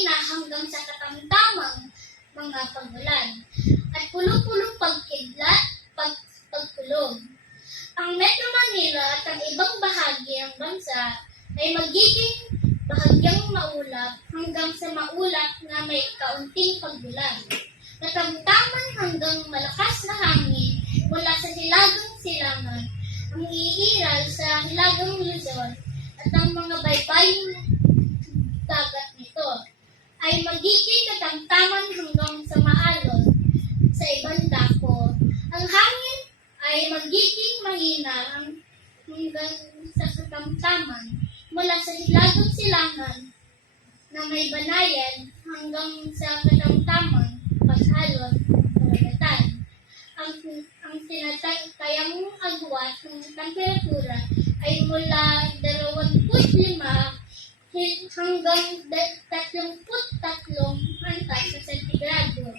mahina hanggang sa katamtamang mga pagulan, at pulo-pulong pagkidlat, pagkulog. Ang Metro Manila at ang ibang bahagi ng bansa ay magiging bahagyang maulap hanggang sa maulap na may kaunting pagulan. Katamtaman hanggang malakas na hangin mula sa hilagang silangan ang iiral sa hilagang Luzon at ang mga baybaying dagat nito ay magiging katamtaman hanggang sa maalon sa ibang dako. Ang hangin ay magiging mahina hanggang sa katamtaman mula sa hilagang silangan na may banayan hanggang sa katamtaman pag-alon ng karagatan. Ang tinatayang agwat ng temperatura ay mula 25 hanggang 33 antas sa sentigrado.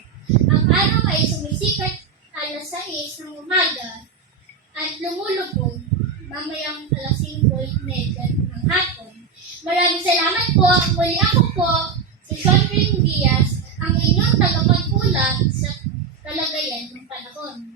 Ang araw ay sumisikat alas 6 ng umaga at lumulubog mamayang alas 5:30 ng hapon. Maraming salamat po. Muli ako po, si Sean Diaz, ang inyong tagapag-ulat sa kalagayan ng panahon.